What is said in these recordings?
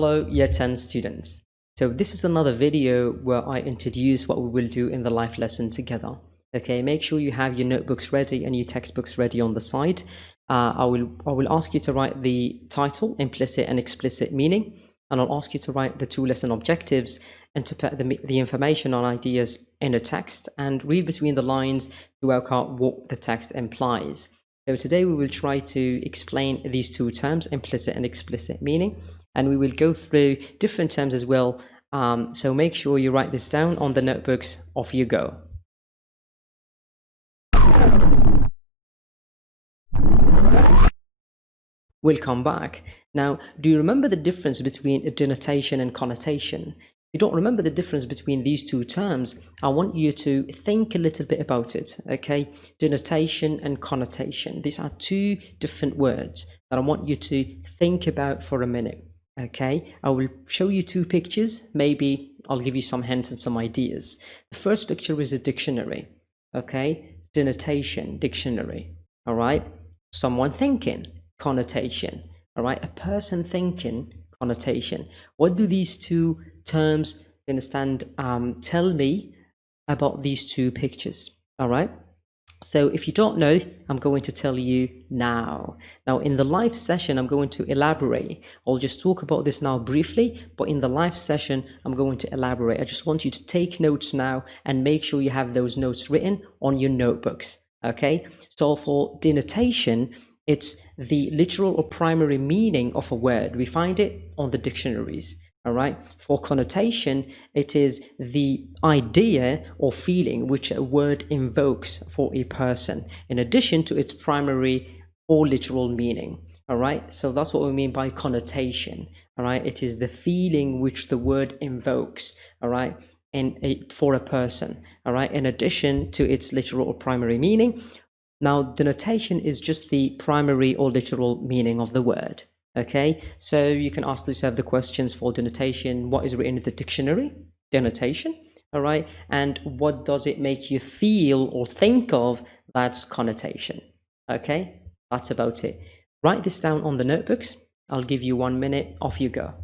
Hello Year 10 students. So this is another video where I introduce what we will do in the live lesson together. Okay, make sure you have your notebooks ready and your textbooks ready on the side. I will ask you to write the title, implicit and explicit meaning, and I'll ask you to write the two lesson objectives and to put the information on ideas in a text and read between the lines to work out what the text implies. So today we will try to explain these two terms, implicit and explicit meaning, and we will go through different terms as well. So make sure you write this down on the notebooks. Off you go. We'll come back. Now, do you remember the difference between denotation and connotation? If you don't remember the difference between these two terms, I want you to think a little bit about it, okay? Denotation and connotation. These are two different words that I want you to think about for a minute, okay? I will show you two pictures. Maybe I'll give you some hints and some ideas. The first picture is a dictionary, okay? Denotation, dictionary, all right? Someone thinking, connotation, all right? A person thinking, connotation. What do these two terms, you understand, tell me about these two pictures? All right, so if you don't know, I'm going to tell you now. Now in the live session, I'm going to elaborate. I'll just talk about this now briefly, but in the live session, I'm going to elaborate. I just want you to take notes now and make sure you have those notes written on your notebooks. Okay, so for denotation, it's the literal or primary meaning of a word. We find it on the dictionaries. All right. For connotation, it is the idea or feeling which a word invokes for a person, in addition to its primary or literal meaning. All right. So that's what we mean by connotation. All right. It is the feeling which the word invokes. All right. For a person. All right. In addition to its literal or primary meaning. Now, denotation is just the primary or literal meaning of the word. Okay, so you can ask yourself the questions for denotation. What is written in the dictionary? Denotation. All right, and what does it make you feel or think of? That's connotation. Okay, that's about it. Write this down on the notebooks. I'll give you 1 minute. Off you go.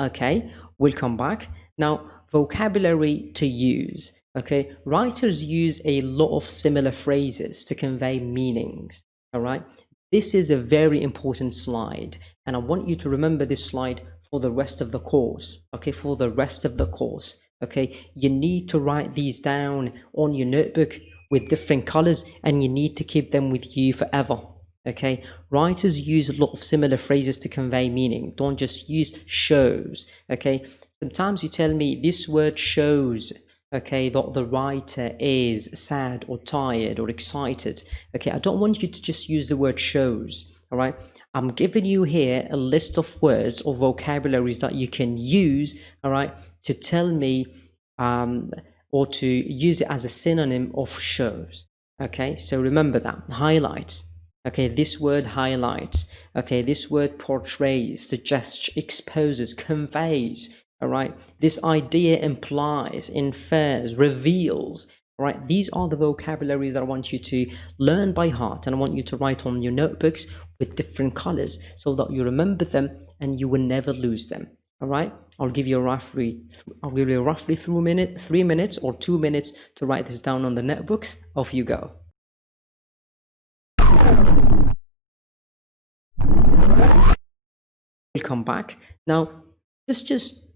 Okay, we'll come back. Now, vocabulary to use. Okay, writers use a lot of similar phrases to convey meanings. All right, this is a very important slide, and I want you to remember this slide for the rest of the course. Okay, for the rest of the course. Okay, you need to write these down on your notebook with different colors, and you need to keep them with you forever. Okay, writers use a lot of similar phrases to convey meaning. Don't just use shows. Okay, sometimes you tell me this word shows, okay, that the writer is sad or tired or excited. Okay, I don't want you to just use the word shows. All right, I'm giving you here a list of words or vocabularies that you can use, all right, to tell me or to use it as a synonym of shows. Okay, so remember that. Highlights. Okay, this word highlights. Okay, this word portrays, suggests, exposes, conveys. All right, this idea implies, infers, reveals. All right, these are the vocabularies that I want you to learn by heart, and I want you to write on your notebooks with different colors so that you remember them and you will never lose them. All right, I'll give you roughly 3 minutes or 2 minutes to write this down on the notebooks. Off you go. We'll come back now. Let's just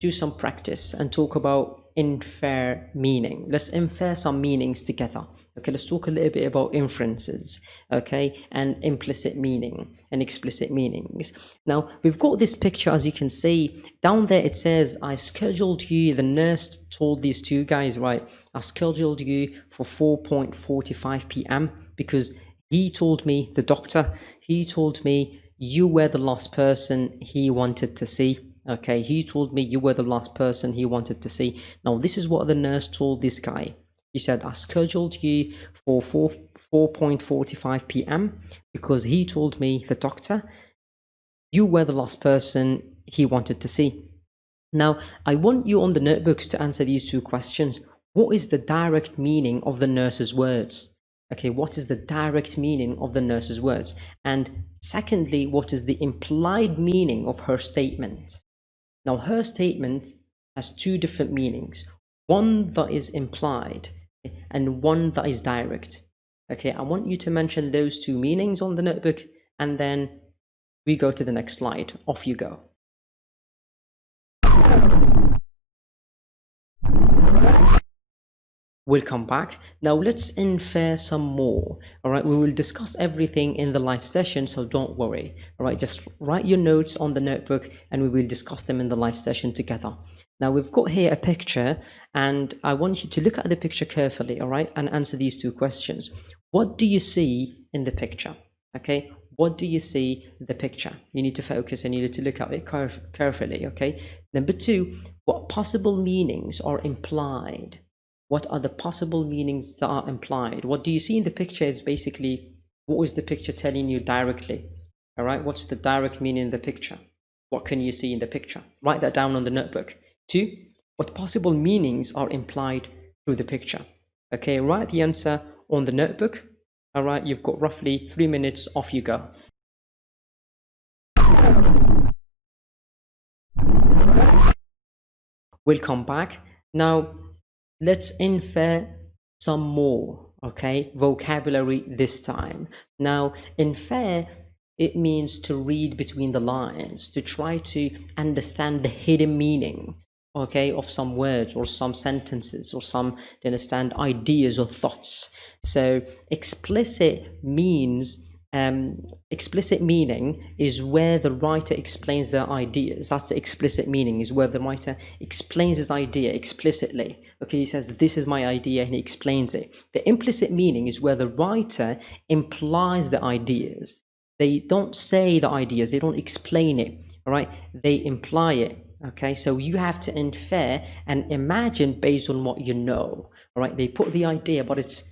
do some practice and talk about infer meaning. Let's infer some meanings together. Okay, let's talk a little bit about inferences, okay, and implicit meaning and explicit meanings. Now, we've got this picture, as you can see down there. It says, I scheduled you, the nurse told these two guys, right, I scheduled you for 4:45 p.m. because he told me, the doctor, he told me you were the last person he wanted to see. Okay, he told me you were the last person he wanted to see. Now, this is what the nurse told this guy. He said, I scheduled you for 4:45 p.m. because he told me, the doctor, you were the last person he wanted to see. Now, I want you on the notebooks to answer these two questions. What is the direct meaning of the nurse's words? Okay, what is the direct meaning of the nurse's words? And secondly, what is the implied meaning of her statement? Now, her statement has two different meanings, one that is implied and one that is direct. Okay, I want you to mention those two meanings on the notebook, and then we go to the next slide. Off you go. We'll come back. Now let's infer some more. All right, we will discuss everything in the live session, so don't worry. All right, just write your notes on the notebook and we will discuss them in the live session together. Now we've got here a picture and I want you to look at the picture carefully, all right, and answer these two questions. What do you see in the picture? Okay, what do you see in the picture? You need to focus and you need to look at it carefully, okay? Number two, what possible meanings are implied? What are the possible meanings that are implied? What do you see in the picture is basically, what is the picture telling you directly? All right, what's the direct meaning in the picture? What can you see in the picture? Write that down on the notebook. Two, what possible meanings are implied through the picture? Okay, write the answer on the notebook. All right, you've got roughly 3 minutes, off you go. We'll come back. Now, let's infer some more, okay, vocabulary this time. Now, infer, it means to read between the lines, to try to understand the hidden meaning, okay, of some words or some sentences or some, to understand ideas or thoughts. So explicit means explicit meaning is where the writer explains their ideas. That's the explicit meaning, is where the writer explains his idea explicitly. Okay, he says, this is my idea, and he explains it. The implicit meaning is where the writer implies the ideas. They don't say the ideas, they don't explain it, all right? They imply it, okay? So you have to infer and imagine based on what you know, all right? They put the idea, but it's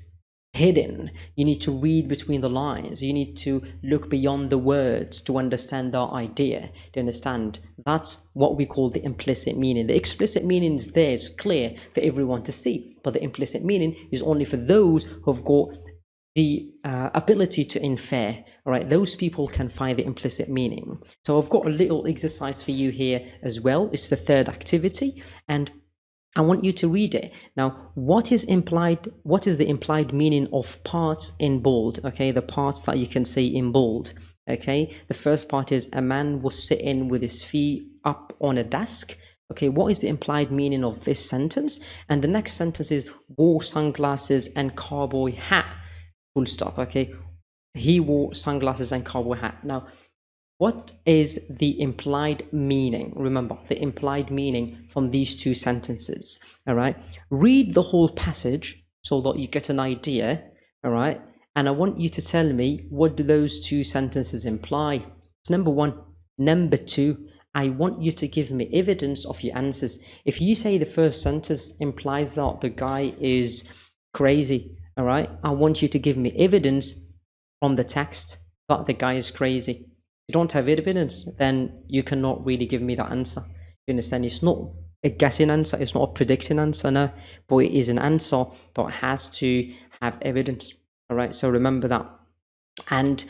hidden. You need to read between the lines. You need to look beyond the words to understand the idea, to understand. That's what we call the implicit meaning. The explicit meaning is there, it's clear for everyone to see, but the implicit meaning is only for those who've got the ability to infer. All right, those people can find the implicit meaning. So I've got a little exercise for you here as well. It's the third activity, and I want you to read it. Now, what is implied? What is the implied meaning of parts in bold? Okay, the parts that you can see in bold. Okay, the first part is a man was sitting with his feet up on a desk. Okay, what is the implied meaning of this sentence? And the next sentence is wore sunglasses and cowboy hat. Full stop. Okay, he wore sunglasses and cowboy hat. Now, what is the implied meaning? Remember, the implied meaning from these two sentences. All right, read the whole passage so that you get an idea. All right, and I want you to tell me, what do those two sentences imply? It's number one. Number two, I want you to give me evidence of your answers. If you say the first sentence implies that the guy is crazy, all right, I want you to give me evidence from the text that the guy is crazy. If you don't have evidence, then you cannot really give me that answer. You understand? It's not a guessing answer, it's not a predicting answer, no, but it is an answer that has to have evidence. All right, so remember that. And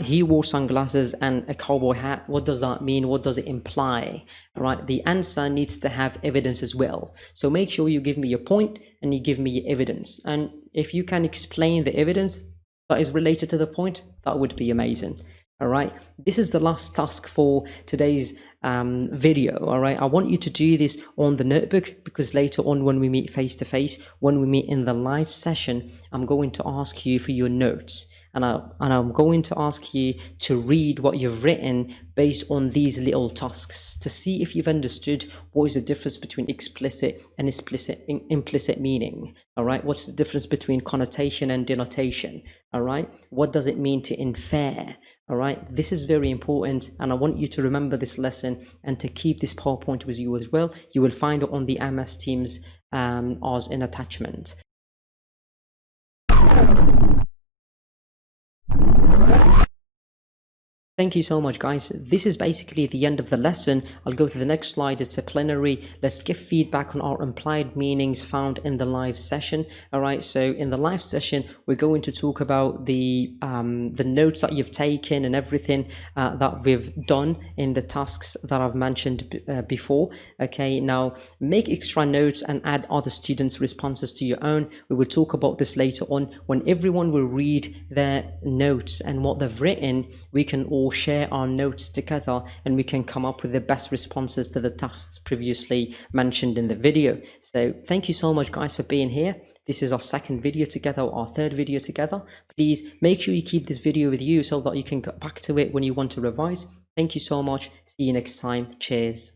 he wore sunglasses and a cowboy hat. What does that mean? What does it imply? All right, the answer needs to have evidence as well. So make sure you give me your point and you give me your evidence. And if you can explain the evidence that is related to the point, that would be amazing. All right, this is the last task for today's video. All right, I want you to do this on the notebook, because later on when we meet face to face, when we meet in the live session, I'm going to ask you for your notes. And I'm going to ask you to read what you've written based on these little tasks to see if you've understood what is the difference between explicit and implicit meaning. All right, what's the difference between connotation and denotation? All right, what does it mean to infer? All right, this is very important, and I want you to remember this lesson and to keep this PowerPoint with you as well. You will find it on the MS Teams as an attachment. Thank you so much, guys. This is basically the end of the lesson. I'll go to the next slide. It's a plenary. Let's give feedback on our implied meanings found in the live session. All right. So in the live session, we're going to talk about the notes that you've taken and everything that we've done in the tasks that I've mentioned before. Okay. Now make extra notes and add other students' responses to your own. We will talk about this later on when everyone will read their notes and what they've written. We can all share our notes together and we can come up with the best responses to the tasks previously mentioned in the video. So thank you so much, guys, for being here. This is our second video together, our third video together. Please make sure you keep this video with you so that you can get back to it when you want to revise. Thank you so much. See you next time. Cheers.